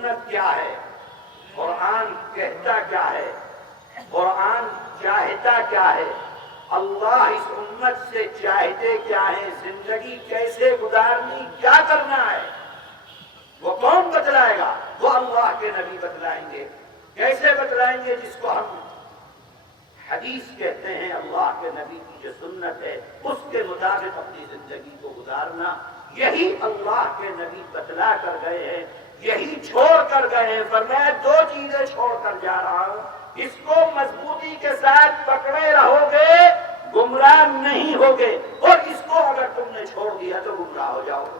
سنت کیا ہے، قرآن کہتا کیا ہے، قرآن چاہتا کیا ہے، اللہ اس امت سے چاہتے کیا ہے، زندگی کیسے گزارنی، کیا کرنا ہے، وہ کون بتلائے گا؟ وہ اللہ کے نبی بتلائیں گے۔ کیسے بتلائیں گے؟ جس کو ہم حدیث کہتے ہیں، اللہ کے نبی کی جو سنت ہے اس کے مطابق اپنی زندگی کو گزارنا، یہی اللہ کے نبی بتلا کر گئے ہیں، یہی چھوڑ کر گئے ہیں۔ فرمایا دو چیزیں چھوڑ کر جا رہا ہوں، اس کو مضبوطی کے ساتھ پکڑے رہو گے گمراہ نہیں ہوگے، اور اس کو اگر تم نے چھوڑ دیا تو گمراہ ہو جاؤ گے۔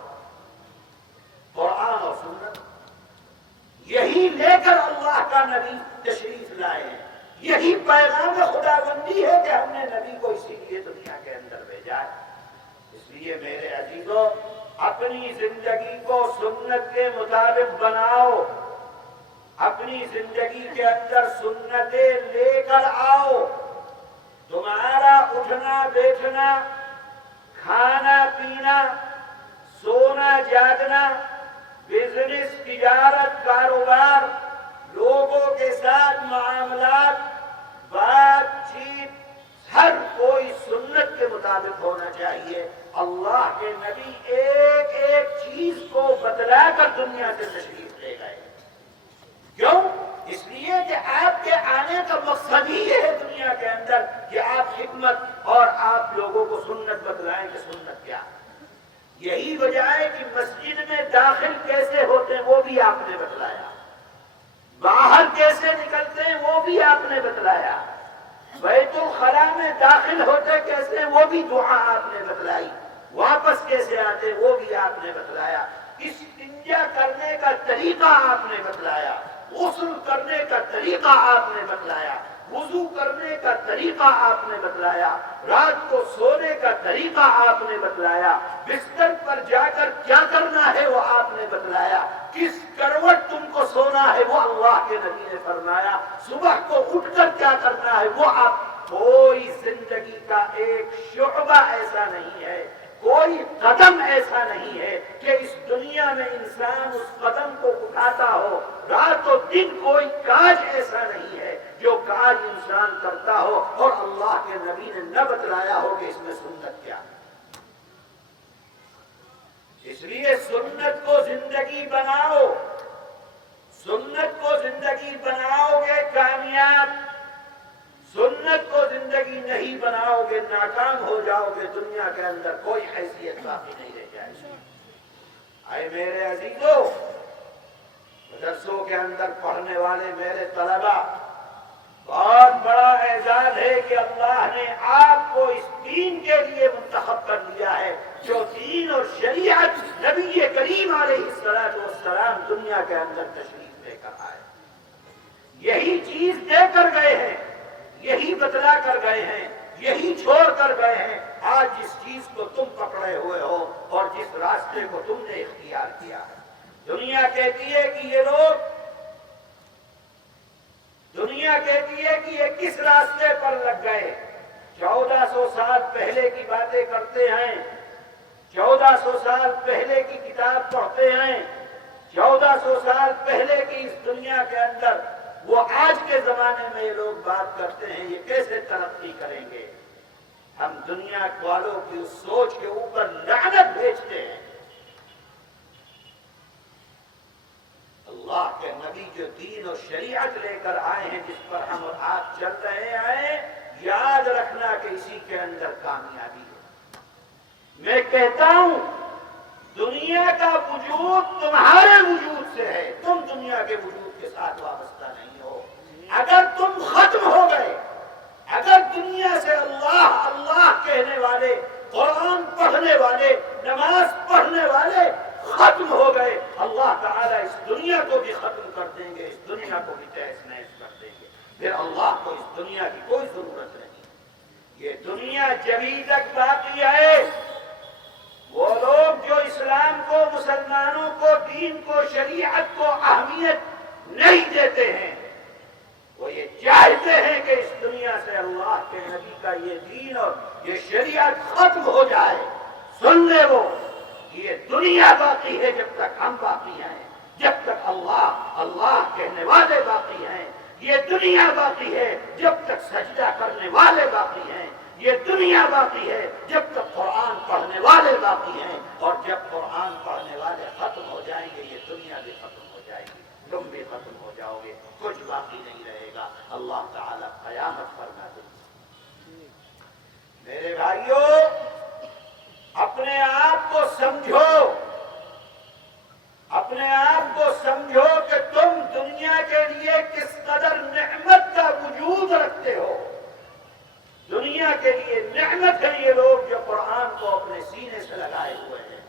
قرآن اور سنت، یہی لے کر اللہ کا نبی تشریف لائے ہیں، یہی پیغام خداوندی ہے کہ ہم نے نبی کو اسی لیے دنیا کے اندر بھیجا ہے۔ اس لیے میرے عزیزوں، اپنی زندگی کو سنت کے مطابق بناؤ، اپنی زندگی کے اندر سنتیں لے کر آؤ۔ تمہارا اٹھنا بیٹھنا، کھانا پینا، سونا جاگنا، بزنس، تجارت، کاروبار، لوگوں کے ساتھ معاملات، بات چیت، ہر کوئی سنت کے مطابق ہونا چاہیے۔ اللہ کے نبی ایک ایک چیز کو بتلا کر دنیا سے تشریف لے گئے۔ کیوں؟ اس لیے کہ آپ کے آنے کا مقصد ہی یہ ہے دنیا کے اندر کہ آپ حکمت اور آپ لوگوں کو سنت بتلائیں کہ سنت کیا۔ یہی وجہ ہے کہ مسجد میں داخل کیسے ہوتے ہیں وہ بھی آپ نے بتلایا، باہر کیسے نکلتے ہیں وہ بھی آپ نے بتلایا، بیت الخلا میں داخل ہوتے کیسے وہ بھی دعا آپ نے بتلائی، واپس کیسے آتے وہ بھی آپ نے بتلایا، استنجا کرنے کا طریقہ آپ نے بتلایا، غسل کرنے کا طریقہ آپ نے بتلایا، وضو کرنے کا طریقہ آپ نے بتلایا، رات کو سونے کا طریقہ آپ نے بتلایا، بستر پر جا کر کیا کرنا ہے وہ آپ نے بتلایا، کس کروٹ تم کو سونا ہے وہ اللہ کے نبی نے فرمایا، صبح کو اٹھ کر کیا کرنا ہے وہ آپ۔ کوئی زندگی کا ایک شعبہ ایسا نہیں ہے، کوئی قدم ایسا نہیں ہے کہ اس دنیا میں انسان اس قدم کو اٹھاتا ہو، رات و دن کوئی کاج ایسا نہیں ہے جو کاج انسان کرتا ہو اور اللہ کے نبی نے نہ بتلایا ہو کہ اس میں سنت کیا۔ اس لیے سنت کو زندگی بناؤ، سنت کو زندگی بناؤ گے کامیاب، سنت کو زندگی نہیں بناؤ گے ناکام ہو جاؤ گے، دنیا کے اندر کوئی حیثیت باقی نہیں رہ جائے گی۔ اے میرے عزیزو، مدرسوں کے اندر پڑھنے والے میرے طلبہ، بہت بڑا اعزاز ہے کہ اللہ نے آپ کو اس دین کے لیے منتخب کر لیا ہے، جو دین اور شریعت نبی کریم علیہ السلام دنیا کے اندر تشریف لے کر آئے، یہی چیز دے کر گئے ہیں، یہی بتلا کر گئے ہیں، یہی چھوڑ کر گئے ہیں۔ آج جس چیز کو تم پکڑے ہوئے ہو اور جس راستے کو تم نے اختیار کیا ہے، دنیا کہتی ہے کہ یہ لوگ، دنیا کہتی ہے کہ یہ کس راستے پر لگ گئے، 1400 سال پہلے کی باتیں کرتے ہیں، 1400 سال پہلے کی کتاب پڑھتے ہیں، 1400 سال پہلے کی اس دنیا کے اندر وہ آج کے زمانے میں یہ لوگ بات کرتے ہیں، یہ کیسے ترقی کریں گے۔ ہم دنیا والوں کی اس سوچ کے اوپر لعنت بھیجتے ہیں۔ اللہ کے نبی جو دین اور شریعت لے کر آئے ہیں، جس پر ہم اور آپ چل رہے ہیں، یاد رکھنا کہ اسی کے اندر کامیابی ہے۔ میں کہتا ہوں دنیا کا وجود تمہارے وجود سے ہے، تم دنیا کے وجود کے ساتھ وابستہ نہیں ہو۔ اگر تم ختم ہو گئے، اگر دنیا سے اللہ اللہ کہنے والے، قرآن پڑھنے والے، نماز پڑھنے والے ختم ہو گئے، اللہ تعالیٰ اس دنیا کو بھی ختم کر دیں گے، اس دنیا کو بھی تہس نہس کر دیں گے۔ پھر اللہ کو اس دنیا کی کوئی ضرورت نہیں۔ یہ دنیا جبھی تک باقی ہے، وہ لوگ جو اسلام کو، مسلمانوں کو، دین کو، شریعت کو اہمیت نہیں دیتے ہیں، وہ یہ چاہتے ہیں کہ اس دنیا سے اللہ کے نبی کا یہ دین اور یہ شریعت ختم ہو جائے۔ سن لے وہ، یہ دنیا باقی ہے جب تک ہم باقی ہیں، جب تک اللہ اللہ کہنے والے باقی ہیں، یہ دنیا باقی ہے جب تک سجدہ کرنے والے باقی ہیں، یہ دنیا باقی ہے جب تک قرآن پڑھنے والے باقی ہیں، اور جب قرآن پڑھنے والے ختم ہو جائیں گے یہ دنیا بھی ختم ہو جائے گی، تم بھی ختم ہو جاؤ گے، کچھ باقی نہیں رہے گا۔ اللہ تعالیٰ قیامت فرما دے۔ میرے بھائیوں، اپنے آپ کو سمجھو، اپنے آپ کو سمجھو کہ تم دنیا کے لیے کس قدر نعمت کا وجود رکھتے ہو۔ دنیا کے لیے نعمت ہے یہ لوگ جو قرآن کو اپنے سینے سے لگائے ہوئے ہیں،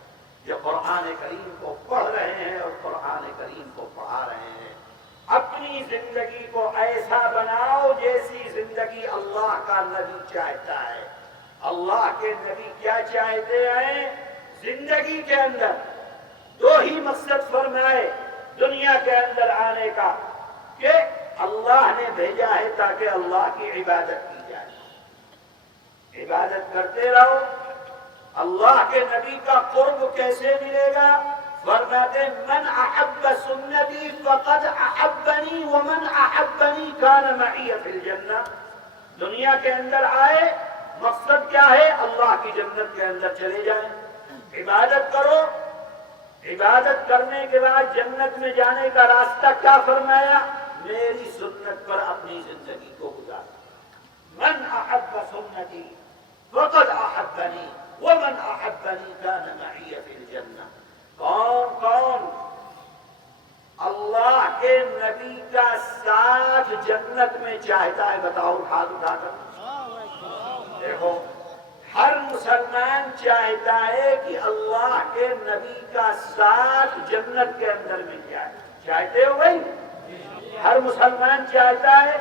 جو قرآن کریم کو پڑھ رہے ہیں اور قرآن کریم کو پڑھا رہے ہیں۔ اپنی زندگی کو ایسا بناؤ جیسی زندگی اللہ کا نبی چاہتا ہے۔ اللہ کے نبی کیا چاہتے ہیں زندگی کے اندر؟ دو ہی مقصد فرمائے دنیا کے اندر آنے کا، کہ اللہ نے بھیجا ہے تاکہ اللہ کی عبادت کی جائے، عبادت کرتے رہو۔ اللہ کے نبی کا قرب کیسے ملے گا؟ فرماتے من احب سنتی فقد احبنی ومن احبنی کان معی فی الجنہ۔ دنیا کے اندر آئے، مقصد کیا ہے؟ اللہ کی جنت کے اندر چلے جائیں، عبادت کرو۔ عبادت کرنے کے بعد جنت میں جانے کا راستہ کیا فرمایا؟ میری سنت پر اپنی زندگی کو گزارو۔ من احب سنتی فقد احبنی ومن احبنی کان معی فی الجنہ۔ کون کون اللہ کے نبی کا ساتھ جنت میں چاہتا ہے؟ بتاؤ ہاتھ اٹھا کر۔ دیکھو، ہر مسلمان چاہتا ہے کہ اللہ کے نبی کا ساتھ جنت کے اندر مل جائے۔ چاہتے ہو بھائی؟ ہر مسلمان چاہتا ہے۔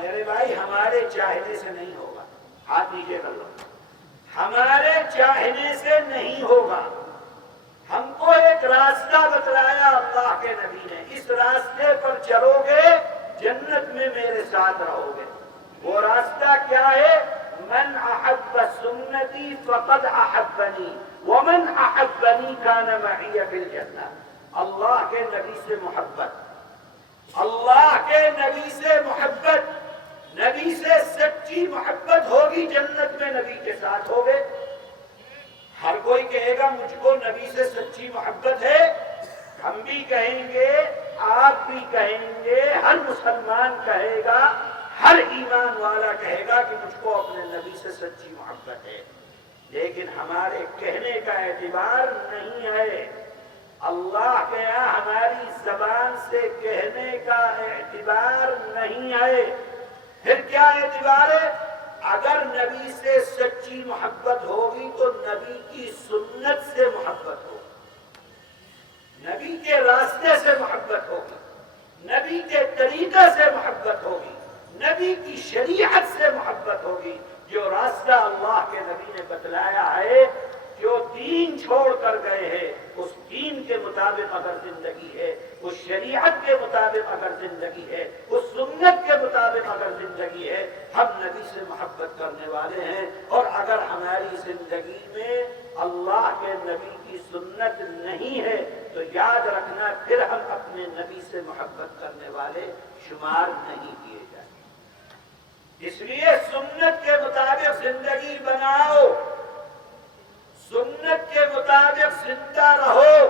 میرے بھائی، ہمارے چاہنے سے نہیں ہوگا، ہاتھ نیچے کر لو۔ ہمارے چاہنے سے نہیں ہوگا۔ ہم کو ایک راستہ بتلایا اللہ کے نبی نے، اس راستے پر چلو گے جنت میں میرے ساتھ رہو گے۔ وہ راستہ کیا ہے؟ من احب سنتی فقد احبنی ومن احبنی کان معی فی الجنہ۔ اللہ کے نبی سے محبت، اللہ کے نبی سے محبت، نبی سے سچی محبت ہوگی جنت میں نبی کے ساتھ ہوگے۔ ہر کوئی کہے گا مجھ کو نبی سے سچی محبت ہے، ہم بھی کہیں گے، آپ بھی کہیں گے، ہر مسلمان کہے گا، ہر ایمان والا کہے گا کہ مجھ کو اپنے نبی سے سچی محبت ہے، لیکن ہمارے کہنے کا اعتبار نہیں ہے۔ اللہ کے یہاں ہماری زبان سے کہنے کا اعتبار نہیں ہے۔ پھر کیا اعتبار ہے؟ اگر نبی سے سچی محبت ہوگی تو نبی کی سنت سے محبت ہوگی، نبی کے راستے سے محبت ہوگی، نبی کے طریقے سے محبت ہوگی، نبی کی شریعت سے محبت ہوگی۔ جو راستہ اللہ کے نبی نے بتلایا ہے، جو دین چھوڑ کر گئے ہیں، اس دین کے مطابق اگر زندگی ہے، اس شریعت کے مطابق اگر زندگی ہے، اس سنت کے مطابق اگر زندگی ہے، ہم نبی سے محبت کرنے والے ہیں۔ اور اگر ہماری زندگی میں اللہ کے نبی کی سنت نہیں ہے تو یاد رکھنا پھر ہم اپنے نبی سے محبت کرنے والے شمار نہیں کیے جائیں۔ اس لیے سنت کے مطابق زندگی بناؤ، سنت کے مطابق زندہ رہو،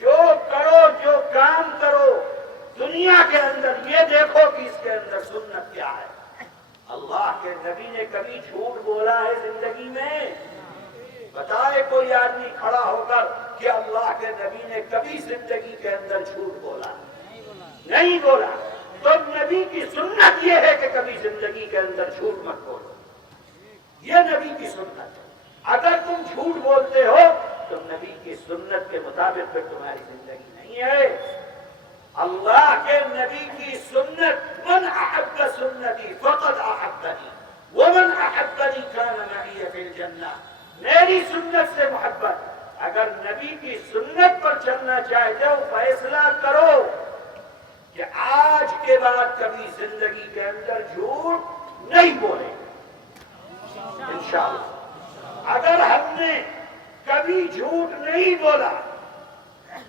جو کرو، جو کام کرو دنیا کے اندر یہ دیکھو کہ اس کے اندر سنت کیا ہے۔ اللہ کے نبی نے کبھی جھوٹ بولا ہے زندگی میں؟ بتائے کوئی آدمی کھڑا ہو کر کہ اللہ کے نبی نے کبھی زندگی کے اندر جھوٹ بولا؟ نہیں بولا۔ تو نبی کی سنت یہ ہے کہ کبھی زندگی کے اندر جھوٹ مت بولو، یہ نبی کی سنت ہے۔ اگر تم جھوٹ بولتے ہو تو نبی کی سنت کے مطابق پھر تمہاری زندگی نہیں ہے۔ اللہ کے نبی کی سنت، من احب سنتی فقد احبنی ومن احبنی کان معی فی الجنہ، میری سنت سے محبت۔ اگر نبی کی سنت پر چلنا چاہتے ہو، فیصلہ کرو کہ آج کے بعد کبھی زندگی کے اندر جھوٹ نہیں بولے انشاءاللہ۔ اگر ہم نے کبھی جھوٹ نہیں بولا،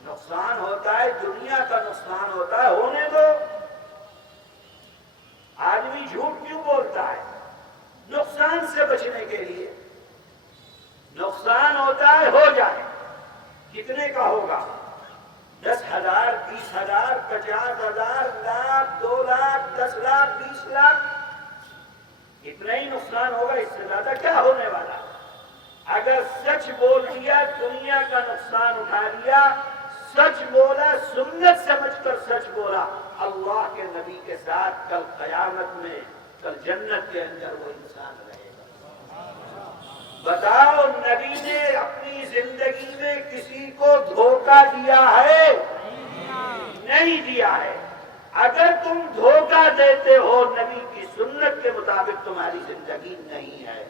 نقصان ہوتا ہے، دنیا کا نقصان ہوتا ہے، ہونے دو۔ آدمی جھوٹ کیوں بولتا ہے؟ نقصان سے بچنے کے لیے۔ نقصان ہوتا ہے، ہو جائے۔ کتنے کا ہوگا؟ 10,000، 20,000، 50,000، لاکھ، 2 لاکھ، 10 لاکھ، 20 لاکھ، اتنا ہی نقصان ہوگا، اس سے زیادہ کیا ہونے والا؟ اگر سچ بول دیا، دنیا کا نقصان اٹھا لیا، سچ بولا، سنت سمجھ کر سچ بولا، اللہ کے نبی کے ساتھ کل قیامت میں، کل جنت کے اندر وہ انسان رہے گا۔ بتاؤ، نبی نے اپنی زندگی میں کسی کو دھوکہ دیا ہے؟ نہیں دیا ہے۔ اگر تم دھوکہ دیتے ہو، نبی کی سنت کے مطابق تمہاری زندگی نہیں ہے۔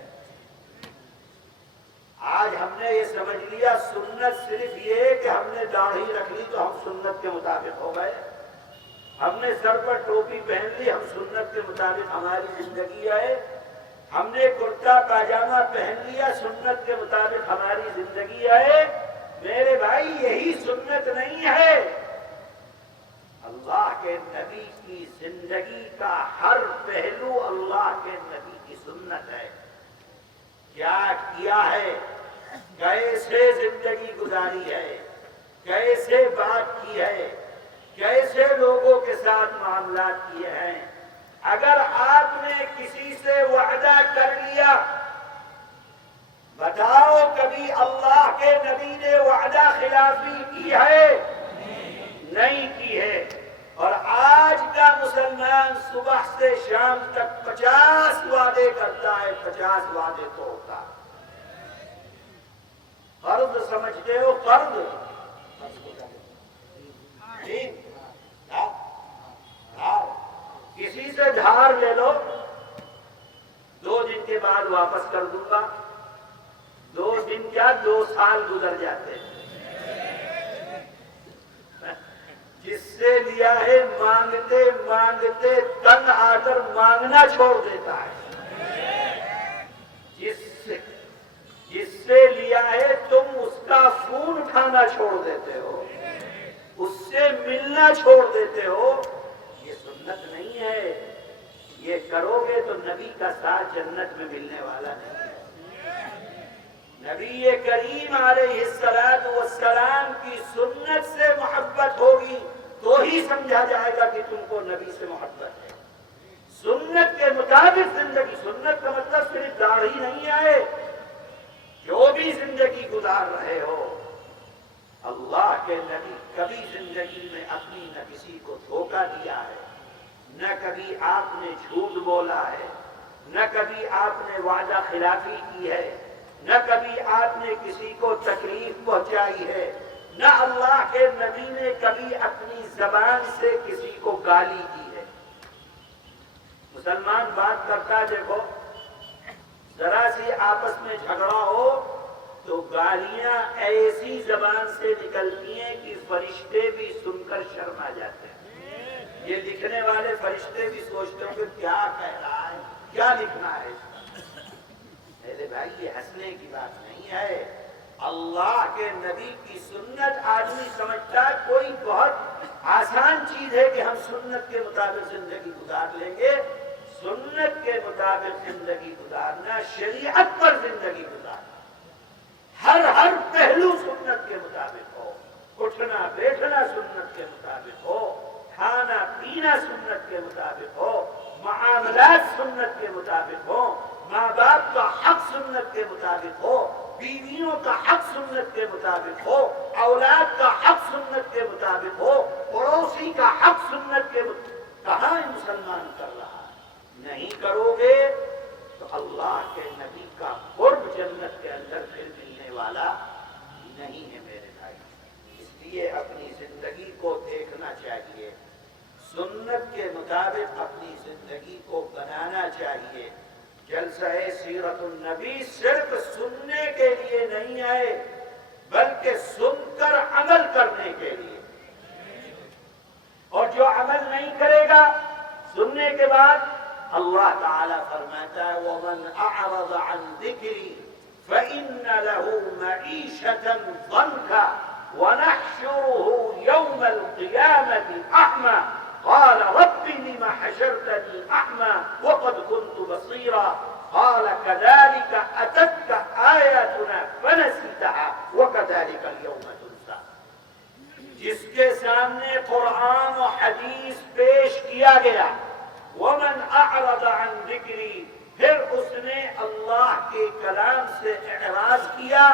آج ہم نے یہ سمجھ لیا سنت صرف یہ کہ ہم نے داڑھی رکھ لی تو ہم سنت کے مطابق ہو گئے، ہم نے سر پر ٹوپی پہن لی، ہم سنت کے مطابق ہماری زندگی ہے، ہم نے کرتا پاجامہ پہن لیا، سنت کے مطابق ہماری زندگی ہے۔ میرے بھائی، یہی سنت نہیں ہے۔ اللہ کے نبی کی زندگی کا ہر پہلو اللہ کے نبی کی سنت ہے۔ کیا کیا ہے، کیسے زندگی گزاری ہے، کیسے بات کی ہے، کیسے لوگوں کے ساتھ معاملات کیے ہیں۔ اگر آپ نے کسی سے وعدہ کر لیا، بتاؤ کبھی اللہ کے نبی نے وعدہ خلافی کی ہے؟ نہیں کی ہے۔ اور آج کا مسلمان صبح سے شام تک 50 وعدے کرتا ہے، 50 وعدے توڑتا ہے۔ قرض سمجھتے ہو؟ قرض کسی سے دھار لے لو، 2 دن کے بعد واپس کر دوں گا، 2 دن کیا 2 سال گزر جاتے ہیں۔ جس سے لیا ہے مانگتے مانگتے تنگ آ کر مانگنا چھوڑ دیتا ہے۔ جس سے لیا ہے تم اس کا فون اٹھانا چھوڑ دیتے ہو، اس سے ملنا چھوڑ دیتے ہو۔ یہ سنت نہیں ہے۔ یہ کرو گے تو نبی کا ساتھ جنت میں ملنے والا نہیں ہے۔ نبی کریم علیہ السلام کی سنت سے محبت ہوگی تو ہی سمجھا جائے گا کہ تم کو نبی سے محبت ہے۔ سنت کے مطابق زندگی، سنت کا مطلب صرف داڑھی نہیں ہے، جو بھی زندگی گزار رہے ہو، اللہ کے نبی کبھی زندگی میں اپنی نہ کسی کو دھوکہ دیا ہے، نہ کبھی آپ نے جھوٹ بولا ہے، نہ کبھی آپ نے وعدہ خلافی کی ہے، نہ کبھی آپ نے کسی کو تکلیف پہنچائی ہے، نہ اللہ کے نبی نے کبھی اپنی زبان سے کسی کو گالی دی ہے۔ مسلمان بات کرتا، دیکھو ذرا سی آپس میں جھگڑا ہو تو گالیاں ایسی زبان سے نکلتی ہیں کہ فرشتے بھی سن کر شرما جاتے ہیں۔ یہ لکھنے والے فرشتے بھی سوچتے ہیں کہ کیا کہہ رہا ہے، کیا لکھنا ہے اس کا۔ میرے بھائی، یہ ہنسنے کی بات نہیں ہے۔ اللہ کے نبی کی سنت آدمی سمجھتا ہے کوئی بہت آسان چیز ہے کہ ہم سنت کے مطابق زندگی گزار لیں گے۔ سنت کے مطابق زندگی گزارنا، شریعت پر زندگی گزارنا، ہر پہلو سنت کے مطابق ہو، اٹھنا بیٹھنا سنت کے مطابق ہو، کھانا پینا سنت کے مطابق ہو، معاملات سنت کے مطابق ہو، ماں باپ کا حق سنت کے مطابق ہو، بیویوں کا حق سنت کے مطابق ہو، اولاد کا حق سنت کے مطابق ہو، پڑوسی کا حق سنت کے مطابق۔ کہاں مسلمان کر رہا ہے؟ نہیں کرو گے تو اللہ کے نبی کا قرب جنت کے اندر پھر ملنے والا نہیں ہے میرے بھائی۔ اس لیے اپنی زندگی کو دیکھنا چاہیے، سنت کے مطابق اپنی زندگی کو بنانا چاہیے۔ جلسہ سیرت النبی صرف سننے کے لیے نہیں ہے، بلکہ سن کر عمل کرنے کے لیے۔ اور جو عمل نہیں کرے گا سننے کے بعد، اللہ تعالیٰ فرماتا ہے وَمَنْ أَعْرَضَ عَنْ ذِكْرِي فَإِنَّ لَهُ مَعِيشَةً ضَنْكًا، ونحشره يوم القيامة أعمى قال رب لم حشرتني أعمى وقد كنت بصيرا قال كذلك أتتك آياتنا فنسيتها وكذلك اليوم تنسى. جس کے سامنے قرآن و حدیث پیش کیا گیا، ومن اعرض عن ذکری، پھر اس نے اللہ کے کلام سے اعراض کیا.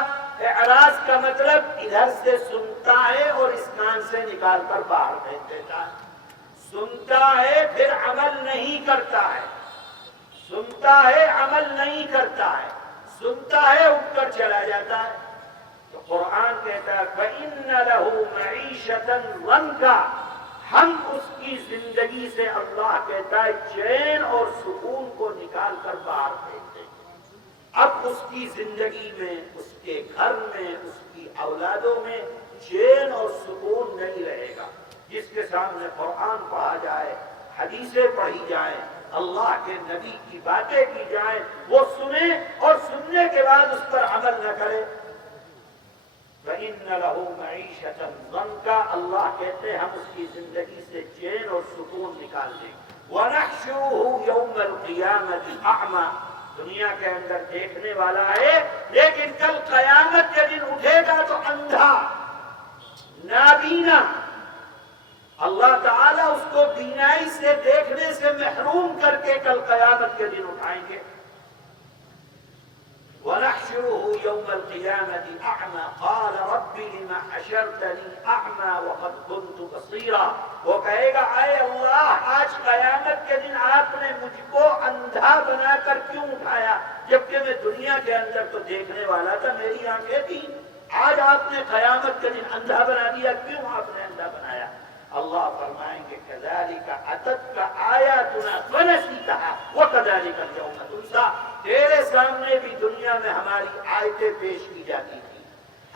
اعراض کا مطلب ادھر سے سنتا ہے اور اس کان سے نکال کر باہر پھینک دیتا ہے. سنتا ہے پھر عمل نہیں کرتا ہے، سنتا ہے عمل نہیں کرتا ہے، سنتا ہے اٹھ کر چلا جاتا ہے. تو قرآن کہتا ہے فَإِنَّ لَهُ مَعِيشَةً ضَنْكَ، ہم اس کی زندگی سے اللہ کہتا ہے چین اور سکون کو نکال کر باہر پھینک دیں. اب اس کی زندگی میں، اس کے گھر میں، اس کی اولادوں میں چین اور سکون نہیں رہے گا. جس کے سامنے قرآن پڑھا جائے، حدیثیں پڑھی جائیں، اللہ کے نبی کی باتیں کی جائیں، وہ سنے اور سننے کے بعد اس پر عمل نہ کرے. فَإِنَّ لَهُ مَعِيشَةً ضَنْكَ، اللہ کہتے ہیں ہم اس کی زندگی سے چین اور سکون نکال دیں. وَنَحْشُرُهُ يَوْمَ الْقِيَامَةِ أَعْمَى، دنیا کے اندر دیکھنے والا ہے لیکن کل قیامت کے دن اٹھے گا تو اندھا، نابینا. اللہ تعالیٰ اس کو بینائی سے دیکھنے سے محروم کر کے کل قیامت کے دن اٹھائیں گے. وَنَحْشُرُهُ يَوْمَ الْقِيَامَةِ أَعْمَى قَالَ رَبِّ لِمَ حَشَرْتَنِي أَعْمَى وَقَدْ كُنْتُ بَصِيرًا. وہ کہے گا اے اللہ، آج قیامت کے دن آپ نے مجھ کو اندھا بنا کر کیوں اٹھایا، جبکہ میں دنیا کے اندر تو دیکھنے والا تھا، میری آنکھیں تھیں. آج آپ نے قیامت کے دن اندھا بنا دیا، کیوں آپ نے اندھا بنایا؟ اللہ فرمائیں گے كَذَلِكَ أَتَتْكَ آيَاتُنَا فَنَسِيتَهَا وَكَذَلِكَ الْيَوْمَ تُنسَى. تیرے سامنے بھی دنیا میں ہماری آیتیں پیش کی جاتی تھی،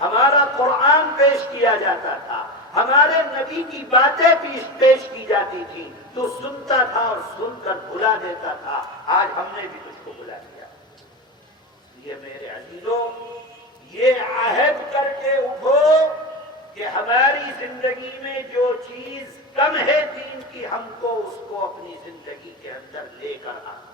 ہمارا قرآن پیش کیا جاتا تھا، ہمارے نبی کی باتیں پیش کی جاتی تھی. تو سنتا تھا اور سن کر بھلا دیتا تھا. آج ہم نے بھی تجھ کو بھلا دیا. یہ میرے عزیزوں، یہ عہد کر کے اٹھو کہ ہماری زندگی میں جو چیز کم ہے دین کی، ہم کو اس کو اپنی زندگی کے اندر لے کر آنا.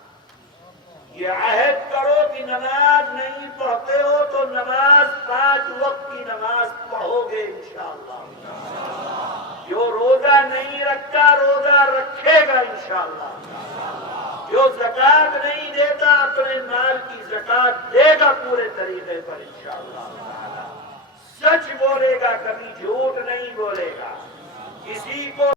یہ عہد کرو کہ نماز نہیں پڑھتے ہو تو نماز 5 وقت کی نماز پڑھو گے انشاءاللہ. جو روزہ نہیں رکھتا روزہ رکھے گا انشاءاللہ. جو زکوٰۃ نہیں دیتا اپنے مال کی زکوٰۃ دے گا پورے طریقے پر انشاءاللہ. سچ بولے گا، کبھی جھوٹ نہیں بولے گا. کسی کو